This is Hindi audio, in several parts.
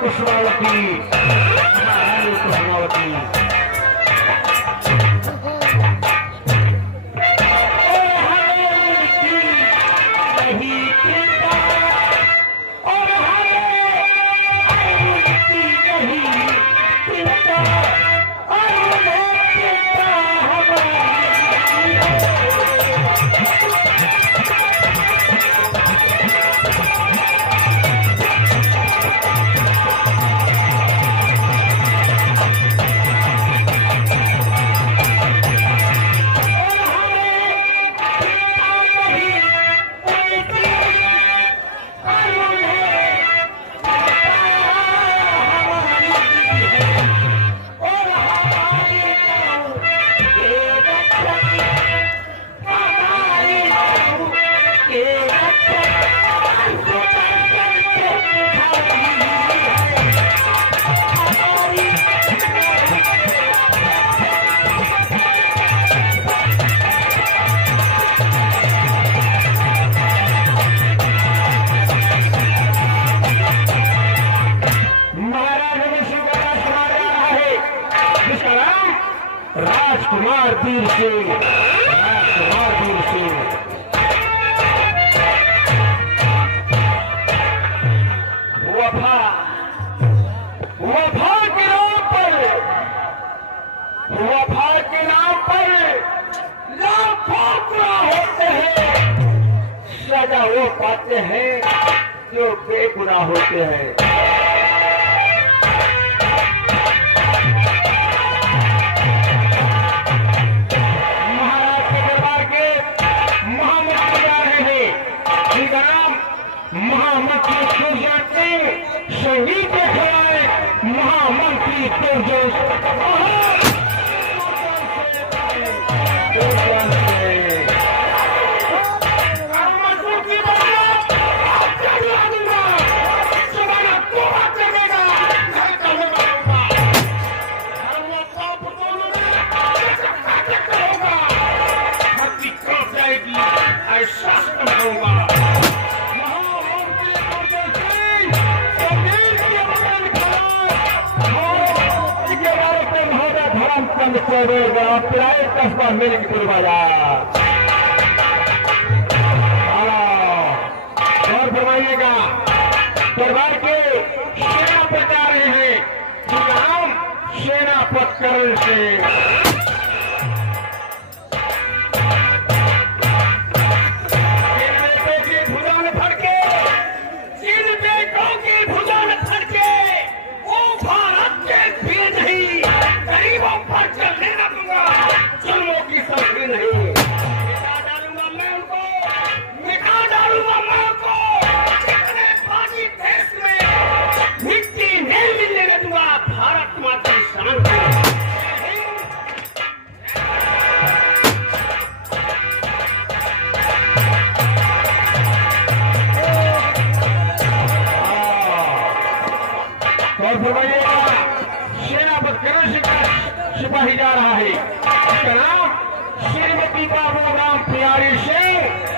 कुसुमावती, महारानी कुसुमावती। राजकुमार वीर सिंह, राजकुमार वीर सिंह। वफा, वफा के नाम पर, वफा के नाम पर लाखों गुनाह होते हैं, सजा वो पाते हैं जो बेगुनाह होते हैं। महामंत्री सुरजीत सिंह शहीद के खिलाफ महामंत्री कस्बा मिर्जपुर बाजार। और फरमाइएगा दरबार के सेनापति आ रहे हैं, जिनका नाम सेनापति करण सिंह। सेनापति करण सिंह का सिपाही जा रहा है, इसका नाम श्रीमती बाबू राम प्यारी सिंह।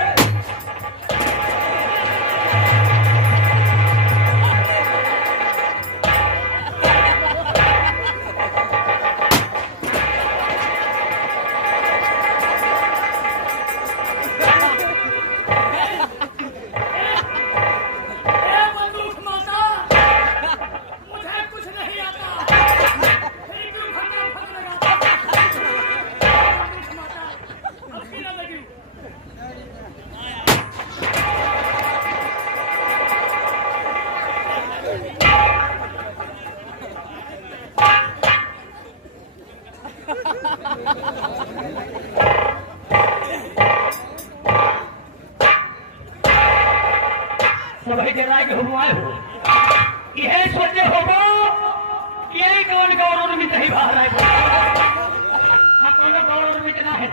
सभी जगह के हुआ हो यह सोचे हो यही कौन गौरव में कहीं बाहर आए हाँ कौन गौरव में इतना है,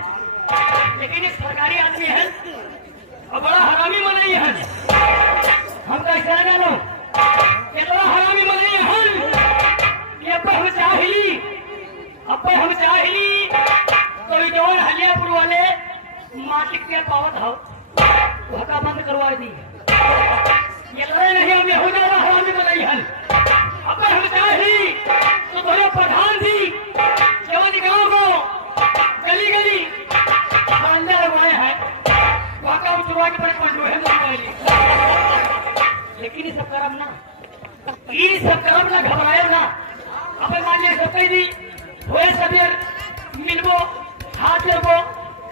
लेकिन एक सरकारी आदमी है और बड़ा हरामी मनई है। हम कैसे जानो ये बड़ा हरामी मनई है, ये हम चाहिए हम चाहिए तो जौन हलियापुर वाले माटिक के पावत हो वह का बंद करवा दी। ये लड़े नहीं हमें हो जाना हरामी मनई है। लेकिन ये सब कर्म ना घबराए ना। अब मान लिया सब कही दी हुए सभी मिलबो हाथ लेबो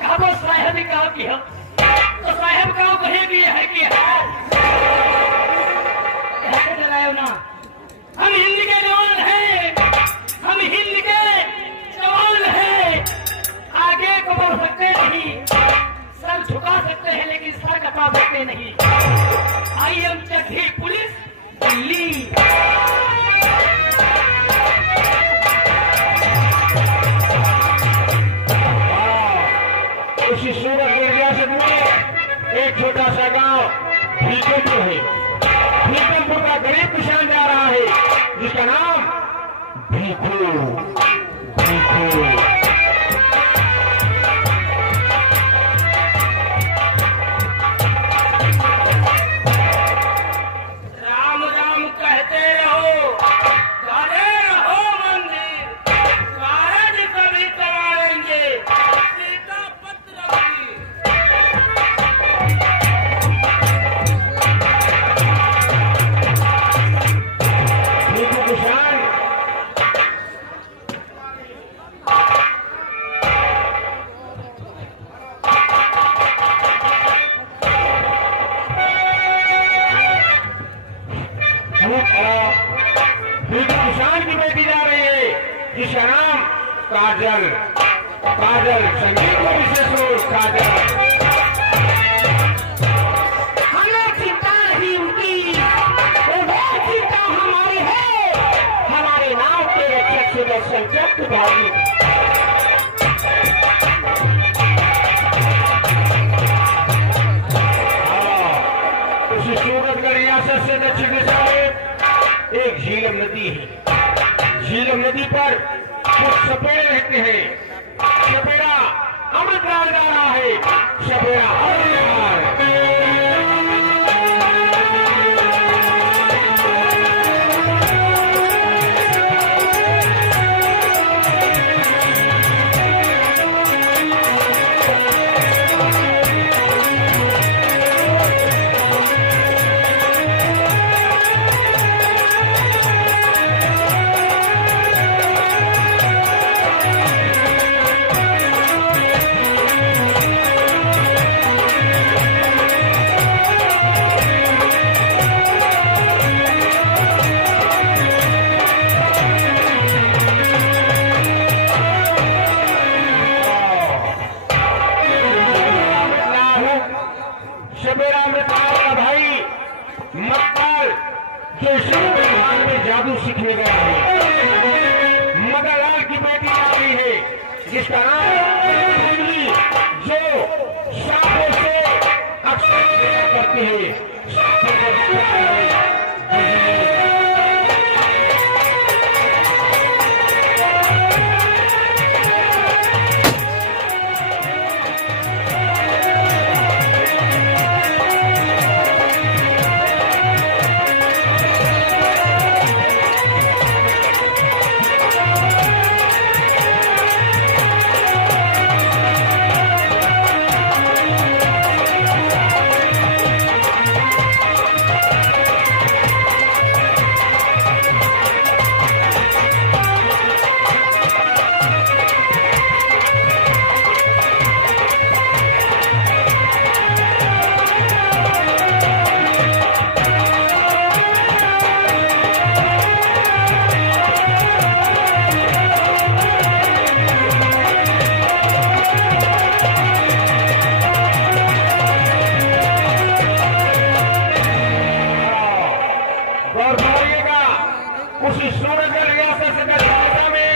कहबो साहेब ही कहो कि हम तो साहेब कहो कहे भी है कि ऐसे डरायो ना। हम हिंद के जवान हैं, हम हिंद के जवान हैं। आगे को बढ़ सकते नहीं, सर झुका सकते हैं लेकिन सर कटा सकते नहीं। I am Chaddhi police Delhi. उसी सूरत की रियासत में एक छोटा सा गांव भीकमपुर है। भीकमपुर का गरीब किसान जा रहा है जिसका नाम भीखू। राम राम कहते रहो, जाने रहो मंदिर, कारज कभी कराएंगे, सीता पत्र भी। भीखू किसान भीखू किसान की बेटी जा रही है जिसका नाम काजल। काजल संगीत में विशेष रूप काजल। हमें चिंता नहीं उनकी, वो चिंता हमारी है। हमारे नाव के रक्षक सुदर्शन चक्रधारी। उसी सूरतगढ़ रियासत से दक्षिण दिशा में एक झीलम नदी है। झीलम नदी पर कुछ सपेरे रहते हैं। सपेरा अमृतलाल जा रहा है। सपेरा अमृतलाल। सपेरा अमृतलाल का भाई मक्कार जो विभाग में जादू सीखने गया है। मदनलाल की बेटी आ रही है जिसका नाम कुंडली, जो सांपों से अक्सर करती है। सांपों को पकड़ती है। उसी सूरतगढ़ रियासत से दिशा में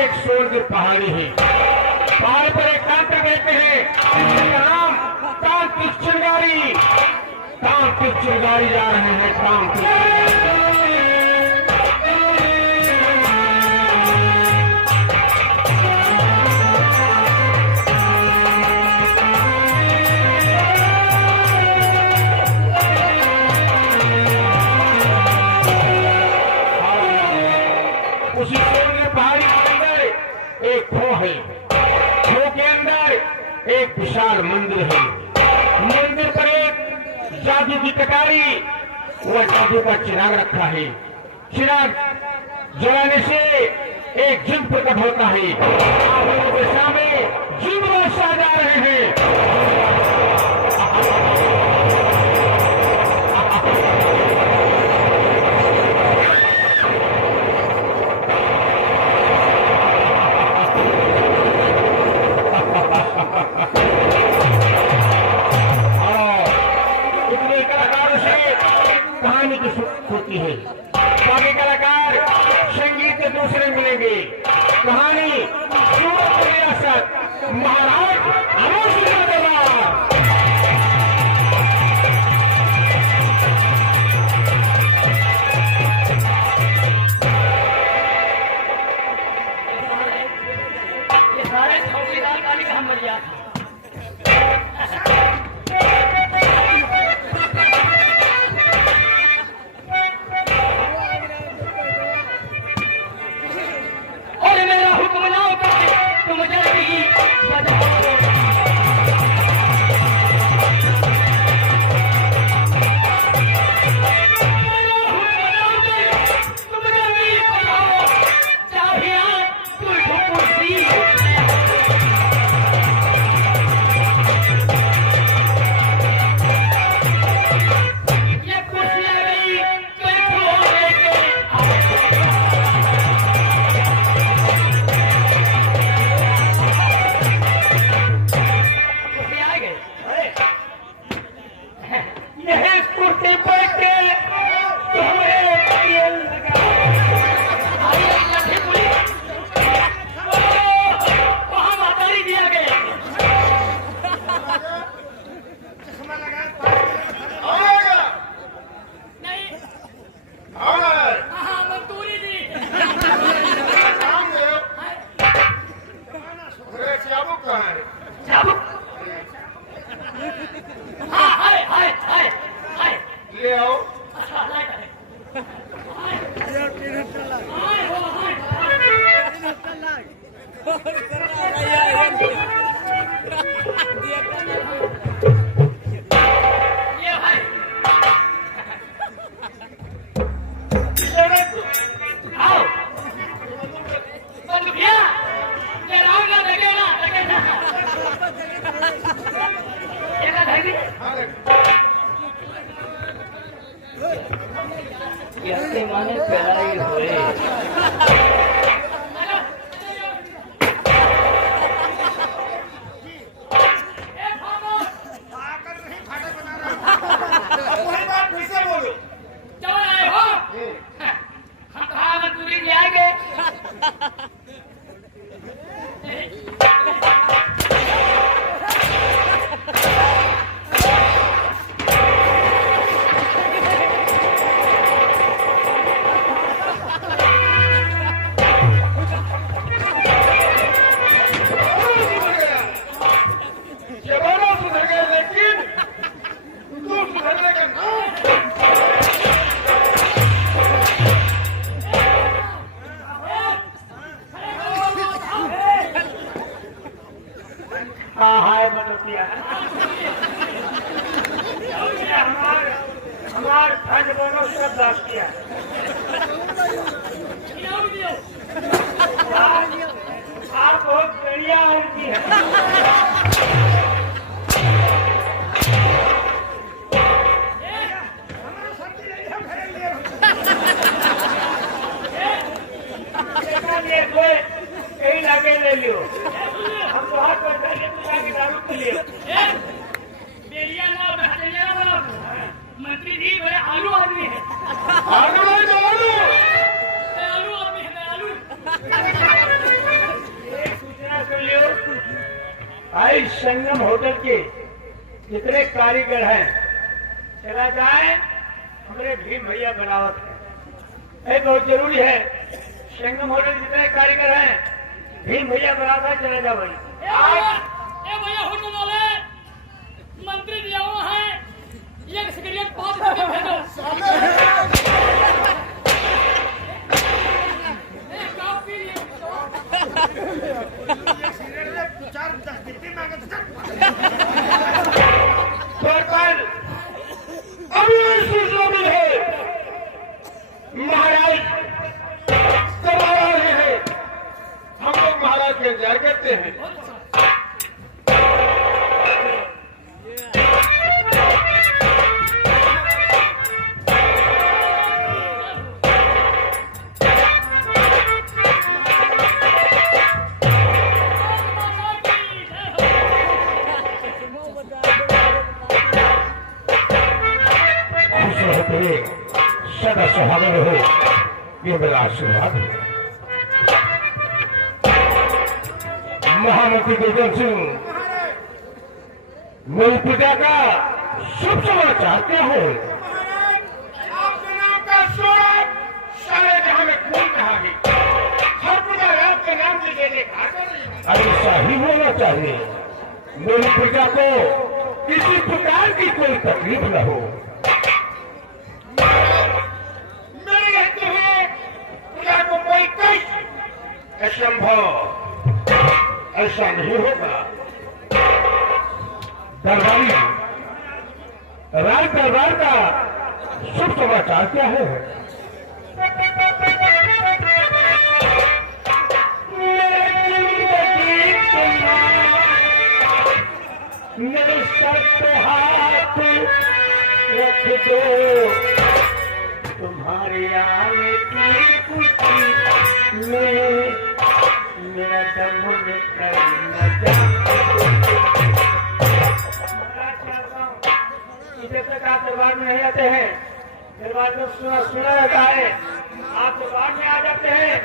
एक सोनगिर पहाड़ी है। पहाड़ पर एक तांत्रिक रहते हैं जिसका नाम तांत्रिक चिंगारी। तांत्रिक चिंगारी जा रहे हैं। तांत्रिक उसी सोनगिर पहाड़ी के अंदर एक खो है। खो के अंदर एक विशाल मंदिर है। मंदिर पर एक जादू की कटारी वह जादू का चिराग रखा है। चिराग जलाने से एक जुग प्रकट होता है। आप लोगों के सामने जुग वर्षा जा रहे हैं। इतने कलाकारों से कहानी की शुरुआत होती है। बाकी कलाकार संगीत के दूसरे मिलेंगे। कहानी सूरत रियासत महाराज अमर सिंह का दरबार। ये सारे चौकीदार का भी काम बढ़िया था। और मेरा हुक्म ना होता तुम जल्दी बजाओ। माने पहलाई हुए हमारे ठंड बनो सब दास किया आप बहुत बढ़िया उनकी है। कहीं लाके ले लियो हम तो हाथ पर दारू पी लियो मंत्री जी बड़े आलू आदमी है। आलू आलू आदमी है आलू। एक सूचना सुन लियो भाई संगम होटल के जितने कारीगर हैं चला जाए हमारे भीम भैया बनावट है बहुत जरूरी है। संगम होटल जितने कारीगर हैं भीम भैया बनावट चला जाओ भाई। भैया होटल वाले मंत्री जी आओ है एक सिगरेट पास भेजो अभी सूचना मिली है सदा सुहागन हो, ये मेरा आशीर्वाद है। महामंत्री दुर्जन सिंह, मेरी प्रजा का शुभ समाचार क्या हो? आपके नाम का सोना सारे जहां में खून कहा गई, हर प्रजा आपके नाम की जय जयकार कर रही है। ऐसा ही होना चाहिए। मेरी प्रजा को किसी प्रकार की कोई तकलीफ न हो। मेरे रहते हुए प्रजा को कोई कष्ट असंभव, ऐसा नहीं होगा। दरबारी, राज दरबार का शुभ समाचार क्या है? मेरे सर पे हाथ रख दो, तुम्हारे आने की खुशी में मेरा दम निकल न जाए। जब तक आप दरबार में नहीं आते हैं, दरबार में सुना रहता है, आप दरबार में आ जाते हैं,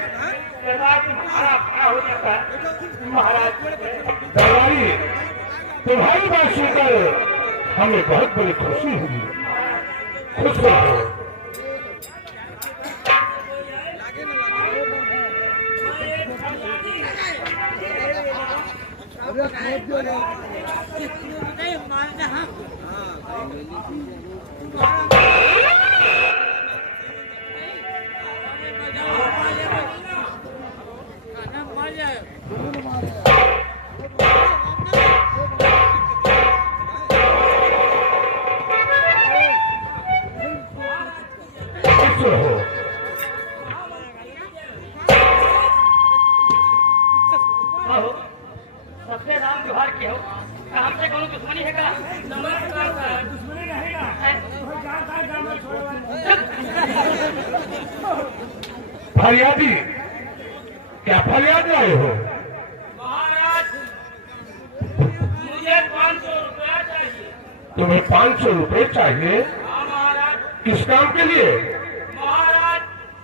दरबार में भरा भरा हो जाता है। महाराज दरबारी, तुम्हारी बात सुनकर हमें बहुत बड़ी खुशी हुई। खुश रहो। सबसे नाम जोहार किया हो, हमसे कौन दुश्मनी है का? दुश्मनी रहेगा। फरियादी, क्या फरियाद आए हो? महाराज मुझे 500 रुपया चाहिए। तुम्हें 500 रुपए चाहिए? हाँ महाराज। किस काम के लिए? महाराज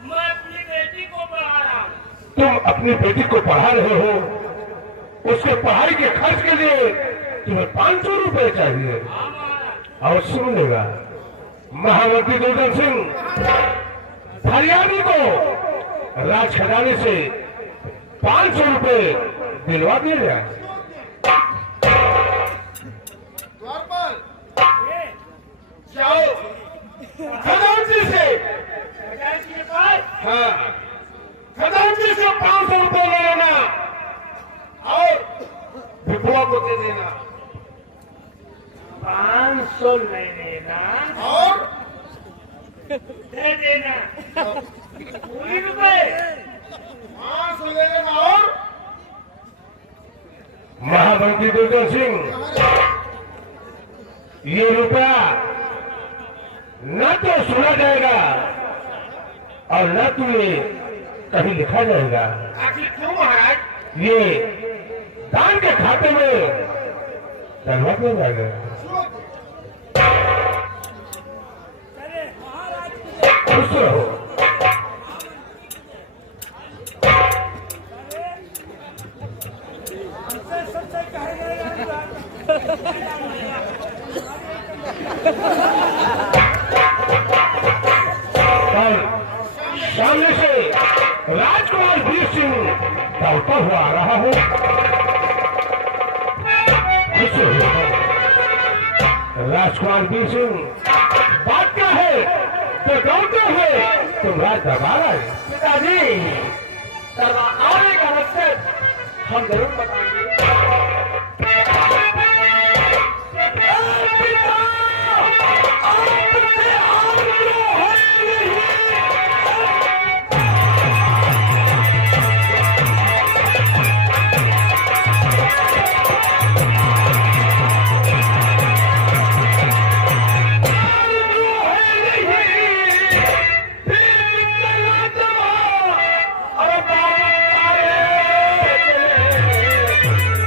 मैं अपनी बेटी को पढ़ा रहा हूँ। तुम अपनी बेटी को पढ़ा रहे हो, उसके पढ़ाई के खर्च के लिए तुम्हें 500 रुपए चाहिए? हाँ महाराज। अवश्य मिलेगा। महामंत्री दुर्जन सिंह, फरियादी को राज खजाने से 500 रुपए दिलवा दिए जाए। द्वारपाल जाओ खजांची से, खजांची के पास, हाँ खजांची से 500 रुपए ले लेना और विधवा को दे देना। 500 ले लेना और दे देना। पूरी रुपए 500 ले लेना और महामंत्री दुर्जन सिंह, ये रुपया न तो सुना जाएगा और न तुम्हें कहीं लिखा जाएगा। आखिर क्यों महाराज? ये दान के खाते में डलवा दिया जाएगा। खुश रहो। और सामने से राजकुमार वीर सिंह दौड़ता हुआ आ रहा है। राजकुमार वीर सिंह, बात क्या है तो दौड़ते हुए तुम राज दरबार आए? पिताजी, दरबार आने का मकसद हम जरूर बताएंगे।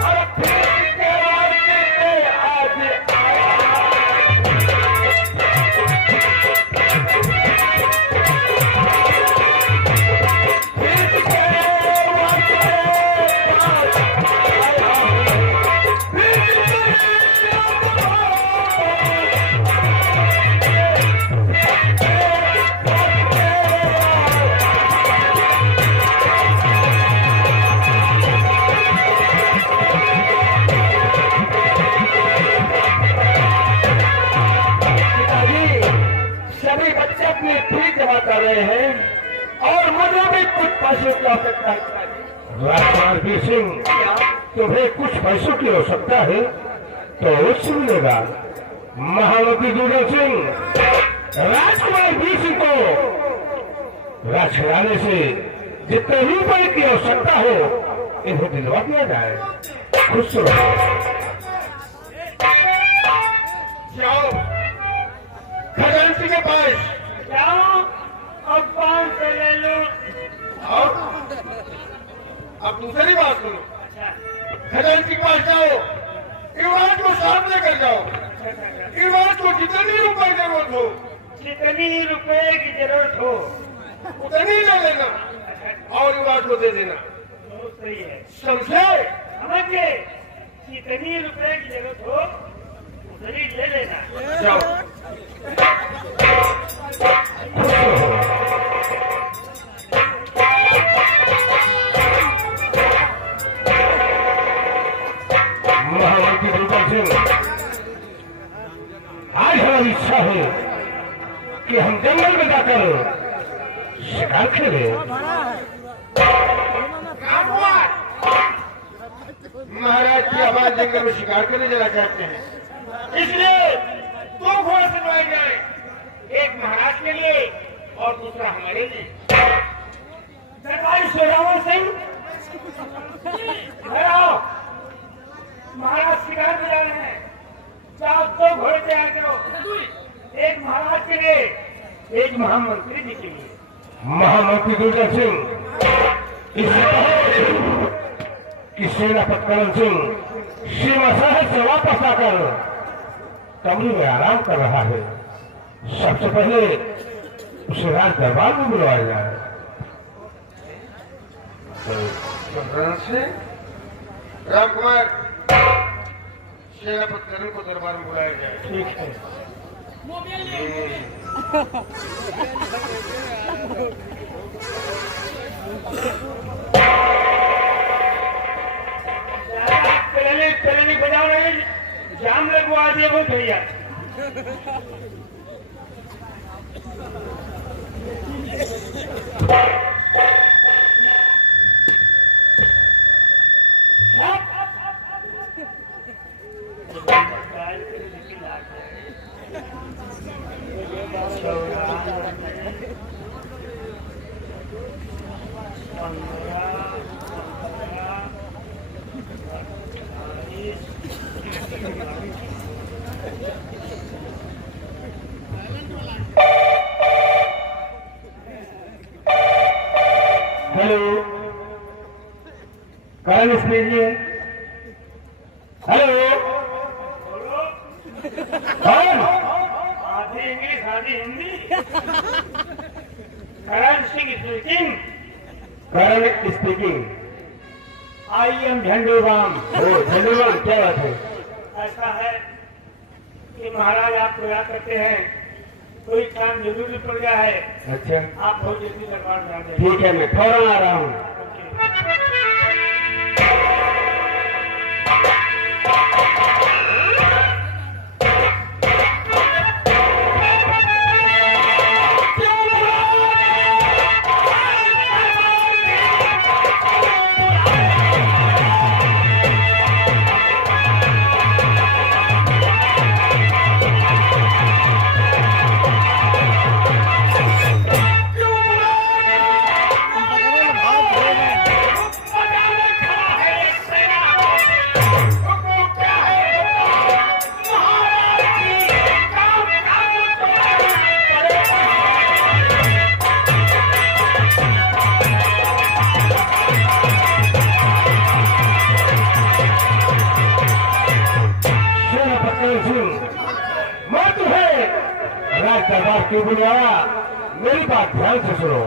अरे कई बच्चे अपनी फीस जमा कर रहे हैं और मुझे भी कुछ पैसों की आवश्यकता है। राजकुमार वीर सिंह, तुम्हें कुछ पैसों की आवश्यकता है तो उससे मिलेगा। महामंत्री दुर्जन सिंह राजकुमार वीर सिंह को राजघराने से जितने रुपए की आवश्यकता हो इन्हें दिलवा दिया जाए। खुश रहो। जाओ खजांची के पास जाओ अब 500 ले लो। और अब दूसरी बात सुनो, खजांची के पास जाओ, इवाज को साथ लेकर जाओ। इवाज को जितनी रुपए जरूरत हो, जितनी रुपए की जरूरत हो उतनी ले लेना और इवाज को दे देना। बहुत सही है, समझे? समझ गए। जितनी रुपए की जरूरत हो उतनी ले लेना। जाओ। महामंत्री दुर्जन सिंह, आज हमारी इच्छा है कि हम जंगल में जाकर शिकार खेले। महाराज की आवाज जंगल में शिकार करने जाना चाहते हैं, इसलिए 2 घोड़े बनवाए जाए, एक महाराज के लिए और दूसरा हमारे लिए। दरबारी सोरावर सिंह, इधर आओ। महाराज शिकार में जा रहे हैं, जाओ 2 घोड़े तैयार करो, एक महाराज के लिए, एक महामंत्री जी के लिए। महामंत्री दुर्जन सिंह कि सेनापति करण सिंह सीमा शहर से वापस आकर कमरे में आराम कर रहा है। सबसे पहले उसे राज दरबार में बुलवाया जाए। से राम कुमार सेनापति करण को दरबार में बुलाया जाए। ठीक है। मोबाइल ले पहले बजाओ रहे, जाम लगवा दिया वो भैया। हेलो, करण स्पीकिंग। हेलो, कौन? आधी इंग्लिश आधी Hindi. Karan Singh speaking. Karan speaking. I am Jhanduram. धन्यवाद। क्या बात है? ऐसा है कि महाराज आपको याद करते हैं, कोई काम जरूरी पड़ गया है, अच्छा, आप बहुत जल्दी दरबार में आ जाइए। ठीक है, मैं फौरन आ रहा हूँ। मैं तुम्हें राज दरबार क्यों बुलाया? मेरी बात ध्यान से सुनो।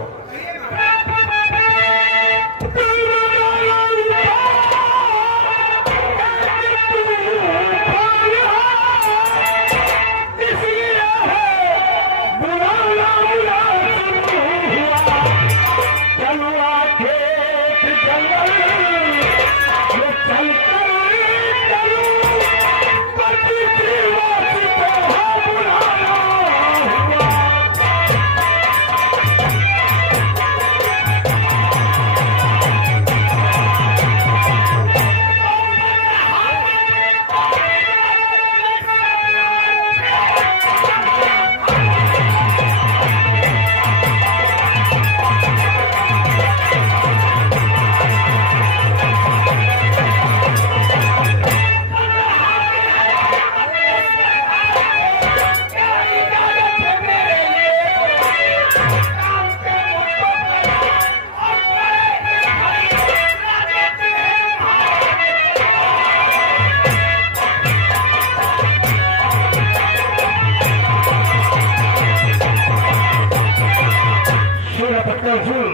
सेनापति सिंह,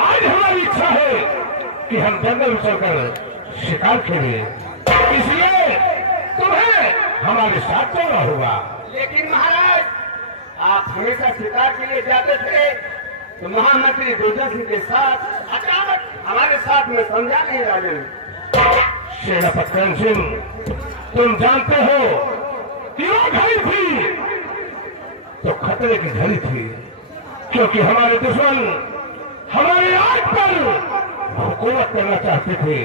आज हमारी इच्छा है कि हम जंगल में चलकर शिकार खेलें, इसलिए तुम्हें हमारे साथ चलना होगा। लेकिन महाराज, आप हमेशा शिकार के लिए जाते थे, तो महामंत्री दुर्जन सिंह के साथ अचानक हमारे साथ में समझा नहीं राजन। सेनापति सिंह, तुम जानते हो कि वो घड़ी थी तो खतरे की घड़ी थी, क्योंकि हमारे दुश्मन हमारे आग पर हुकूमत करना चाहते थे।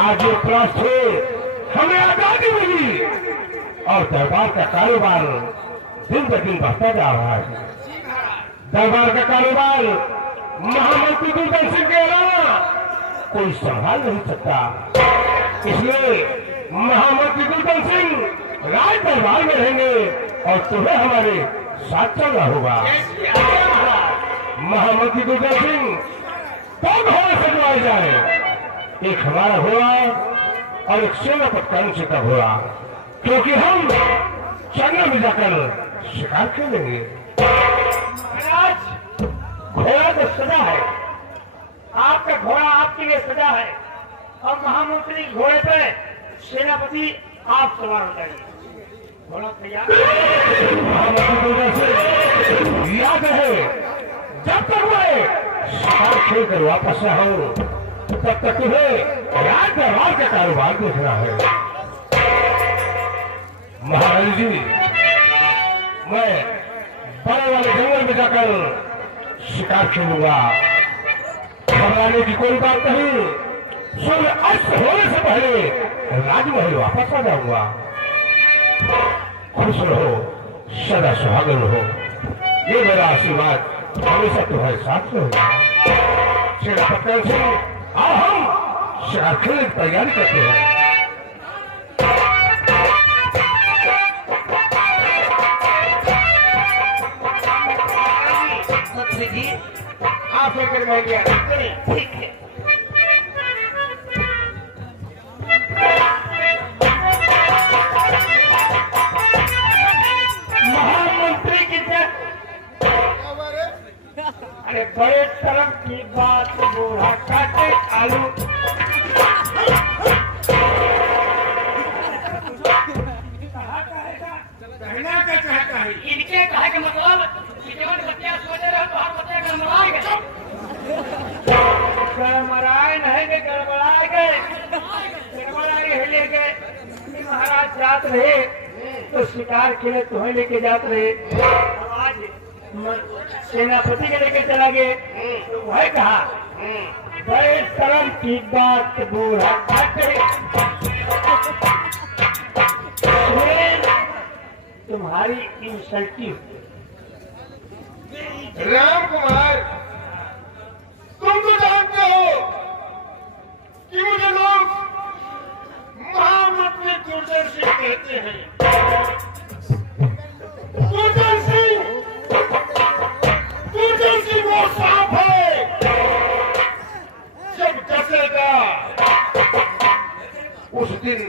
आज जो प्रयास थे, हमें आजादी मिली और दरबार का कारोबार दिन ब दिन बढ़ता जा रहा है। दरबार का कारोबार महामंत्री दुर्जन सिंह के अलावा कोई संभाल नहीं सकता, इसलिए महामंत्री दुर्जन सिंह राज दरबार में रहेंगे और तुम्हें हमारे साथ चलना होगा। महामंत्री दुर्जन सिंह दो घोड़े सजवाए जाए, एक हमारा घोड़ा और एक सेनापति करण सिंह का घोड़ा, क्योंकि हम जंगल में जाकर शिकार खेलेंगे। महाराज, घोड़ा तो सजा है, आपका घोड़ा आपके लिए सजा है, और महामंत्री घोड़े पे सेनापति आप सवार हो जाइए। घोड़ा तैयार। महामंत्री दुर्जन सिंह, याद रहे, जब तक मैं शिकार खेल कर वापस न आऊं, तब तक तुम्हें राज दरबार का कारोबार देखना है। महाराज जी, मैं बड़े वाले जंगल में जाकर शिकार खेलूंगा, घबराने की कोई बात नहीं। सूर्य अस्त होने से पहले राजमहल वापस आ जाऊंगा। खुश रहो, सदा सुहागन रहो, ये मेरा आशीर्वाद हमेशा तुम्हारे साथ रहेगा। सेनापति सिंह, आओ हम शिकार खेलने की तैयारी करते हैं। आप लेकर मैं गया। ठीक है। महामंत्री की जय। अरे बड़े शर्म की बात, बूढ़ा काटे आलू। कहना क्या चाहता है? इनके कहे के मतलब जीवन बच्चा सोचे रहे बाहर बच्चा गड़बड़ा गए। गड़बड़ाए नहीं गए, गड़बड़ा गए, गड़बड़ाए है लेके महाराज जात रहे तो शिकार के लिए तुम्हें लेके जात रहे। आज सेनापति के लेके चला गए तो वह कहा बड़े शर्म की बात, बूढ़ा काटे। तुम्हारी इंसल्टी। राम कुमार, तुम तो जानते हो कि मुझे लोग महामंत्री दुर्जन सिंह कहते हैं। दुर्जन सिंह वो सांप है, जब डसेगा उस दिन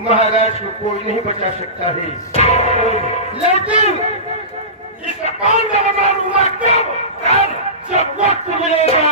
महाराज को कोई नहीं बचा सकता है। लेकिन इस कौन का बता दूंगा, कब जब वक्त मिलेगा